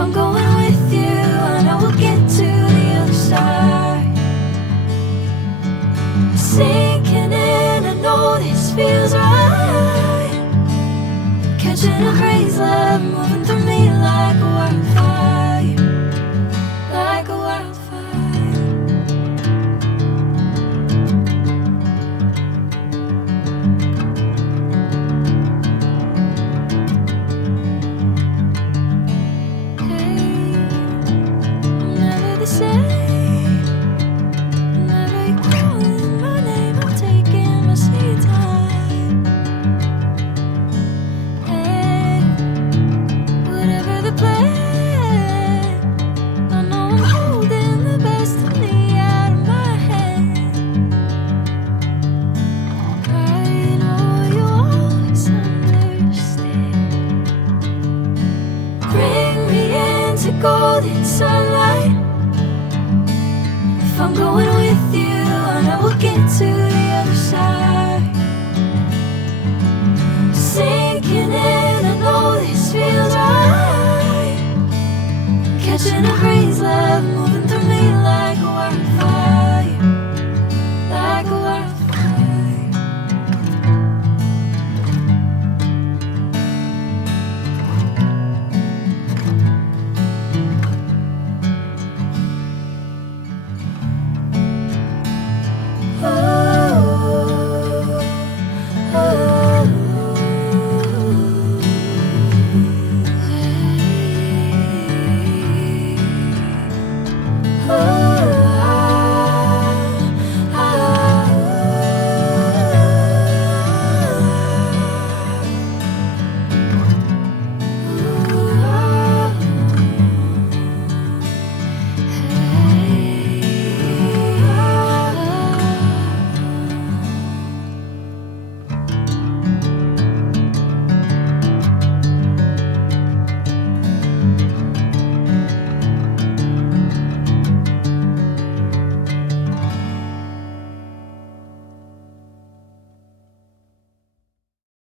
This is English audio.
I'm going with you, I know we'll get to the other side. Sinking in, I know this feels right. Catching a crazy love, moving through me like a wildfire, like a wildfire. Hey, I'm never the same. Whenever you're calling my name, I'm taking my sweet time. Hey, whatever the plan, I know I'm holding the best of me out of my hand. I know you always understand. Bring me into golden sunlight. If I'm going with you, I know we'll get to the other side. Sinking in, I know this feels right.